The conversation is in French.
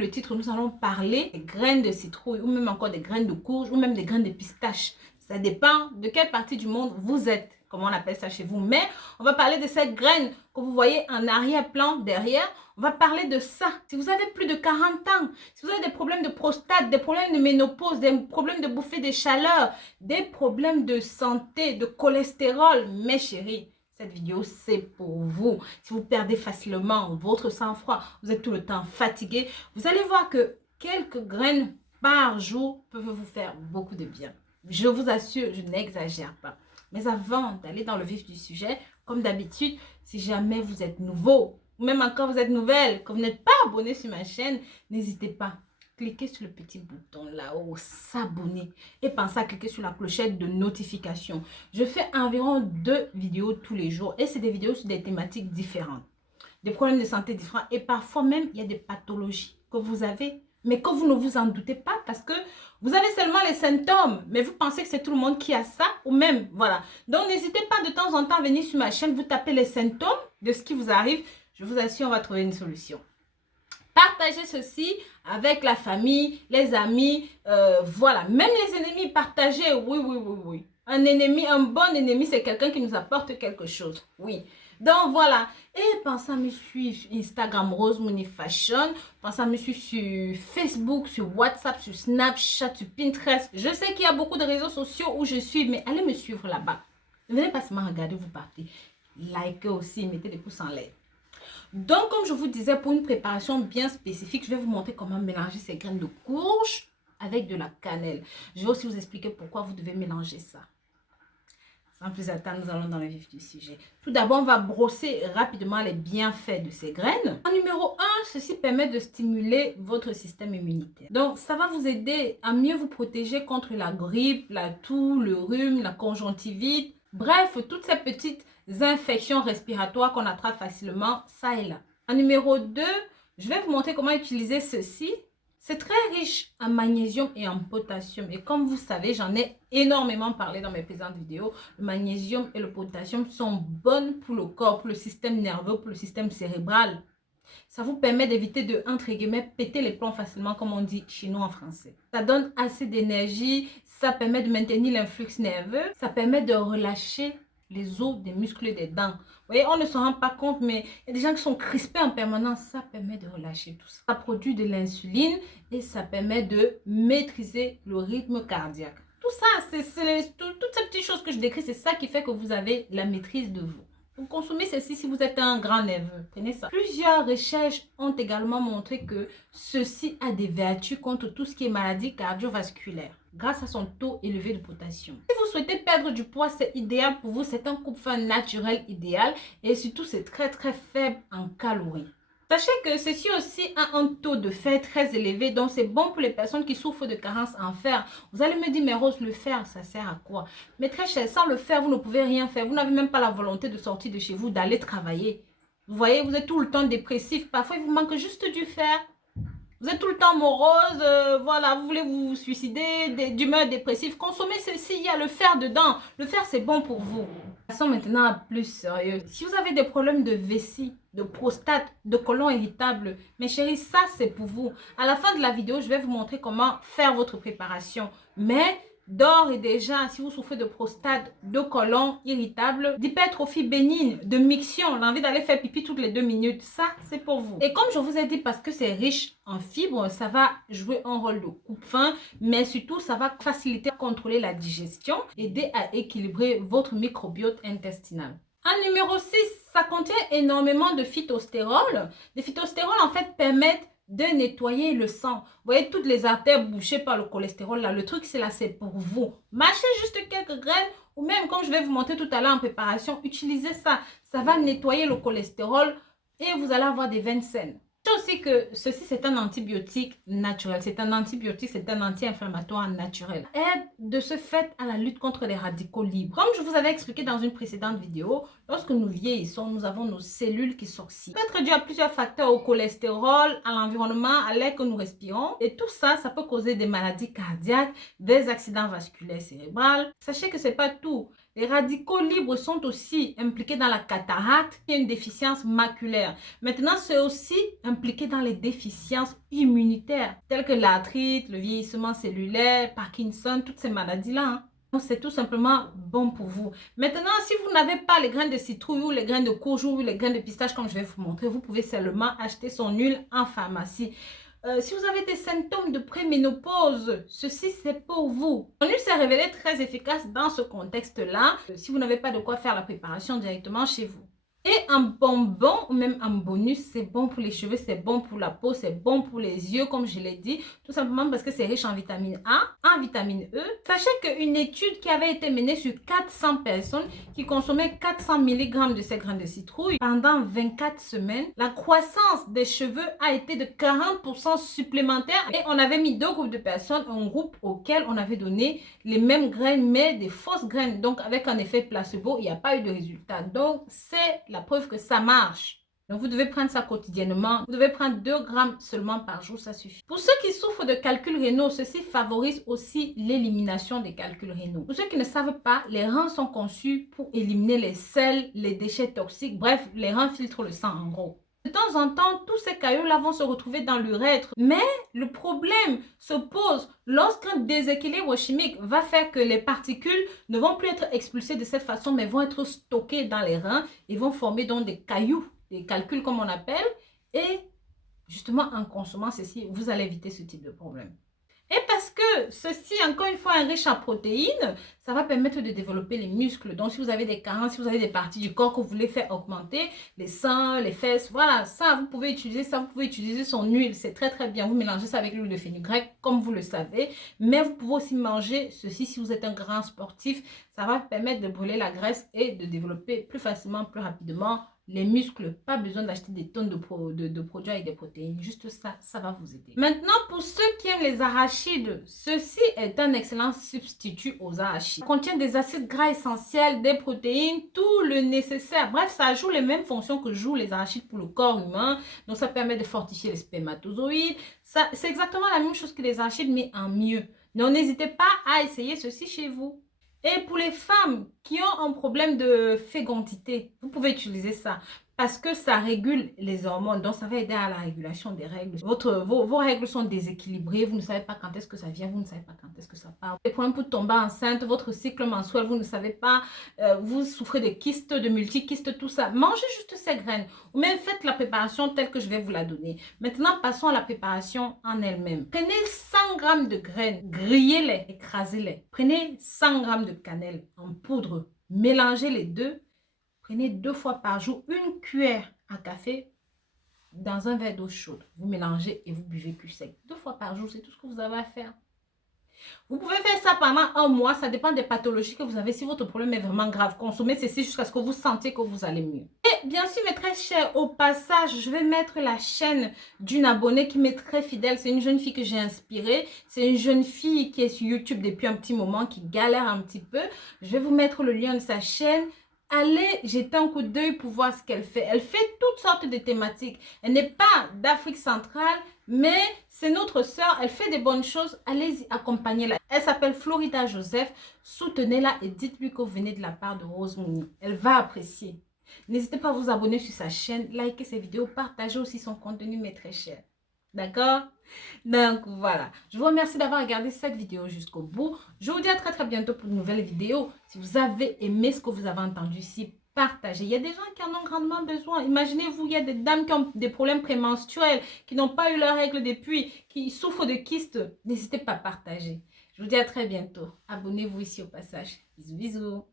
le titre, nous allons parler des graines de citrouille ou même encore des graines de courge ou même des graines de pistache. Ça dépend de quelle partie du monde vous êtes, comment on appelle ça chez vous. Mais on va parler de cette graine que vous voyez en arrière-plan, derrière. On va parler de ça. Si vous avez plus de 40 ans, si vous avez des problèmes de prostate, des problèmes de ménopause, des problèmes de bouffée de chaleur, des problèmes de santé, de cholestérol, mes chéris, cette vidéo, c'est pour vous. Si vous perdez facilement votre sang-froid, vous êtes tout le temps fatigué, vous allez voir que quelques graines par jour peuvent vous faire beaucoup de bien. Je vous assure, je n'exagère pas. Mais avant d'aller dans le vif du sujet, comme d'habitude, si jamais vous êtes nouveau, ou même encore vous êtes nouvelle, que vous n'êtes pas abonné sur ma chaîne, n'hésitez pas. Cliquez sur le petit bouton là-haut, s'abonner. Et pensez à cliquer sur la clochette de notification. Je fais environ 2 vidéos tous les jours. Et c'est des vidéos sur des thématiques différentes. Des problèmes de santé différents. Et parfois même, il y a des pathologies que vous avez, mais que vous ne vous en doutez pas parce que vous avez seulement les symptômes. Mais vous pensez que c'est tout le monde qui a ça ou même, voilà. Donc, n'hésitez pas de temps en temps à venir sur ma chaîne, vous tapez les symptômes de ce qui vous arrive. Je vous assure, on va trouver une solution. Partagez ceci avec la famille, les amis, voilà. Même les ennemis, partagez. Oui, oui, oui, oui. Un ennemi, un bon ennemi, c'est quelqu'un qui nous apporte quelque chose. Oui. Donc, voilà. Et pensez à me suivre sur Instagram, Rose Money Fashion. Pensez à me suivre sur Facebook, sur WhatsApp, sur Snapchat, sur Pinterest. Je sais qu'il y a beaucoup de réseaux sociaux où je suis, mais allez me suivre là-bas. Ne venez pas seulement regarder, vous partez. Likez aussi, mettez des pouces en l'air. Donc, comme je vous disais, pour une préparation bien spécifique, je vais vous montrer comment mélanger ces graines de courge avec de la cannelle. Je vais aussi vous expliquer pourquoi vous devez mélanger ça. Sans plus attendre, nous allons dans le vif du sujet. Tout d'abord, on va brosser rapidement les bienfaits de ces graines. En numéro 1, ceci permet de stimuler votre système immunitaire. Donc, ça va vous aider à mieux vous protéger contre la grippe, la toux, le rhume, la conjonctivite. Bref, toutes ces petites infections respiratoires qu'on attrape facilement, ça et là. En numéro 2, je vais vous montrer comment utiliser ceci. C'est très riche en magnésium et en potassium. Et comme vous savez, j'en ai énormément parlé dans mes précédentes vidéos. Le magnésium et le potassium sont bonnes pour le corps, pour le système nerveux, pour le système cérébral. Ça vous permet d'éviter de, entre guillemets, péter les plombs facilement, comme on dit chez nous en français. Ça donne assez d'énergie, ça permet de maintenir l'influx nerveux, ça permet de relâcher les os des muscles des dents. Vous voyez, on ne se rend pas compte, mais il y a des gens qui sont crispés en permanence. Ça permet de relâcher tout ça. Ça produit de l'insuline et ça permet de maîtriser le rythme cardiaque. Tout ça, toutes ces petites choses que je décris, c'est ça qui fait que vous avez la maîtrise de vous. Vous consommez ceci si vous êtes un grand nerveux. Prenez ça. Plusieurs recherches ont également montré que ceci a des vertus contre tout ce qui est maladie cardiovasculaire grâce à son taux élevé de potassium. Si vous souhaitez perdre du poids, c'est idéal pour vous. C'est un coupe-faim naturel idéal et surtout, c'est très faible en calories. Sachez que ceci aussi a un taux de fer très élevé, donc c'est bon pour les personnes qui souffrent de carence en fer. Vous allez me dire, mais Rose, le fer, ça sert à quoi? Mais très cher, sans le fer, vous ne pouvez rien faire. Vous n'avez même pas la volonté de sortir de chez vous, d'aller travailler. Vous voyez, vous êtes tout le temps dépressif. Parfois, il vous manque juste du fer. Vous êtes tout le temps morose, voilà, vous voulez vous suicider, d'humeur dépressive. Consommez ceci, il y a le fer dedans. Le fer, c'est bon pour vous. Passons maintenant à plus sérieux. Si vous avez des problèmes de vessie, de prostate, de côlon irritable, mes chéris, ça, c'est pour vous. À la fin de la vidéo, je vais vous montrer comment faire votre préparation. Mais d'ores et déjà, si vous souffrez de prostate, de côlon irritable, d'hypertrophie bénigne, de miction, l'envie d'aller faire pipi toutes les 2 minutes, ça, c'est pour vous. Et comme je vous ai dit, parce que c'est riche en fibres, ça va jouer un rôle de coupe-faim, mais surtout, ça va faciliter à contrôler la digestion, aider à équilibrer votre microbiote intestinal. En numéro 6, ça contient énormément de phytostérol. Les phytostérols, en fait, permettent de nettoyer le sang. Vous voyez toutes les artères bouchées par le cholestérol là. Le truc, c'est là, c'est pour vous. Mâchez juste quelques graines ou même, comme je vais vous montrer tout à l'heure en préparation, utilisez ça. Ça va nettoyer le cholestérol et vous allez avoir des veines saines. Sachez aussi que ceci, c'est un antibiotique naturel. C'est un antibiotique, c'est un anti-inflammatoire naturel. Aide de ce fait à la lutte contre les radicaux libres. Comme je vous avais expliqué dans une précédente vidéo, lorsque nous vieillissons, nous avons nos cellules qui s'oxydent. Ça peut être dû à plusieurs facteurs, au cholestérol, à l'environnement, à l'air que nous respirons. Et tout ça, ça peut causer des maladies cardiaques, des accidents vasculaires cérébraux. Sachez que ce n'est pas tout. Les radicaux libres sont aussi impliqués dans la cataracte, qui est une déficience maculaire. Maintenant, c'est aussi impliqué dans les déficiences immunitaires, telles que l'arthrite, le vieillissement cellulaire, Parkinson, toutes ces maladies-là. Hein. Donc, c'est tout simplement bon pour vous. Maintenant, si vous n'avez pas les graines de citrouille ou les graines de courge ou les graines de pistache, comme je vais vous montrer, vous pouvez seulement acheter son huile en pharmacie. Si vous avez des symptômes de préménopause, ceci c'est pour vous. L'huile s'est révélée très efficace dans ce contexte-là, si vous n'avez pas de quoi faire la préparation directement chez vous. Et un bonbon ou même un bonus, c'est bon pour les cheveux, c'est bon pour la peau, c'est bon pour les yeux, comme je l'ai dit, tout simplement parce que c'est riche en vitamine A, en vitamine E. Sachez qu'une étude qui avait été menée sur 400 personnes qui consommaient 400 mg de ces graines de citrouille pendant 24 semaines, la croissance des cheveux a été de 40% supplémentaire et on avait mis deux groupes de personnes, un groupe auquel on avait donné les mêmes graines mais des fausses graines, donc avec un effet placebo, il n'y a pas eu de résultat. Donc c'est la preuve que ça marche. Donc, vous devez prendre ça quotidiennement. Vous devez prendre 2 grammes seulement par jour, ça suffit. Pour ceux qui souffrent de calculs rénaux, ceci favorise aussi l'élimination des calculs rénaux. Pour ceux qui ne savent pas, les reins sont conçus pour éliminer les sels, les déchets toxiques. Bref, les reins filtrent le sang en gros. De temps en temps, tous ces cailloux-là vont se retrouver dans l'urètre. Mais le problème se pose lorsqu'un déséquilibre chimique va faire que les particules ne vont plus être expulsées de cette façon, mais vont être stockées dans les reins et vont former donc des cailloux, des calculs comme on appelle. Et justement, en consommant ceci, vous allez éviter ce type de problème. Et parce que ceci, encore une fois, est riche en protéines, ça va permettre de développer les muscles. Donc, si vous avez des carences, si vous avez des parties du corps que vous voulez faire augmenter, les seins, les fesses, voilà, ça, vous pouvez utiliser ça. Vous pouvez utiliser son huile, c'est très, très bien. Vous mélangez ça avec l'huile de fenugrec, comme vous le savez. Mais vous pouvez aussi manger ceci si vous êtes un grand sportif. Ça va permettre de brûler la graisse et de développer plus facilement, plus rapidement les muscles. Pas besoin d'acheter des tonnes de produits avec des protéines. Juste ça, ça va vous aider. Maintenant, pour ceux qui aiment les arachides, ceci est un excellent substitut aux arachides. Ça contient des acides gras essentiels, des protéines, tout le nécessaire. Bref, ça joue les mêmes fonctions que jouent les arachides pour le corps humain. Donc, ça permet de fortifier les spermatozoïdes. C'est exactement la même chose que les arachides, mais en mieux. Donc, n'hésitez pas à essayer ceci chez vous. Et pour les femmes qui ont un problème de fécondité, vous pouvez utiliser ça parce que ça régule les hormones. Donc, ça va aider à la régulation des règles. Vos règles sont déséquilibrées. Vous ne savez pas quand est-ce que ça vient. Vous ne savez pas quand est-ce que ça part. Les problèmes pour tomber enceinte, votre cycle menstruel, vous ne savez pas. Vous souffrez de kystes, de multikystes, tout ça. Mangez juste ces graines. Ou même faites la préparation telle que je vais vous la donner. Maintenant, passons à la préparation en elle-même. Prenez 100 g de graines, grillez-les, écrasez-les. Prenez 100 g de cannelle en poudre. Mélangez les deux. Prenez 2 fois par jour une cuillère à café dans un verre d'eau chaude. Vous mélangez et vous buvez plus sec. 2 fois par jour, c'est tout ce que vous avez à faire. Vous pouvez faire ça pendant un mois. Ça dépend des pathologies que vous avez. Si votre problème est vraiment grave, consommez ceci jusqu'à ce que vous sentiez que vous allez mieux. Et bien sûr, mes très chers, au passage, je vais mettre la chaîne d'une abonnée qui m'est très fidèle. C'est une jeune fille que j'ai inspirée. C'est une jeune fille qui est sur YouTube depuis un petit moment, qui galère un petit peu. Je vais vous mettre le lien de sa chaîne. Allez jeter un coup d'œil pour voir ce qu'elle fait. Elle fait toutes sortes de thématiques. Elle n'est pas d'Afrique centrale, mais c'est notre sœur. Elle fait des bonnes choses. Allez-y, accompagnez-la. Elle s'appelle Florida Joseph. Soutenez-la et dites-lui que vous venez de la part de Rose Mouni. Elle va apprécier. N'hésitez pas à vous abonner sur sa chaîne, liker ses vidéos, partager aussi son contenu, mes très chers. D'accord? Donc voilà, je vous remercie d'avoir regardé cette vidéo jusqu'au bout. Je vous dis à très très bientôt pour une nouvelle vidéo. Si vous avez aimé ce que vous avez entendu ici, partagez. Il y a des gens qui en ont grandement besoin. Imaginez-vous, il y a des dames qui ont des problèmes prémenstruels, qui n'ont pas eu leurs règles depuis, qui souffrent de kystes. N'hésitez pas à partager. Je vous dis à très bientôt. Abonnez-vous ici au passage. Bisous bisous.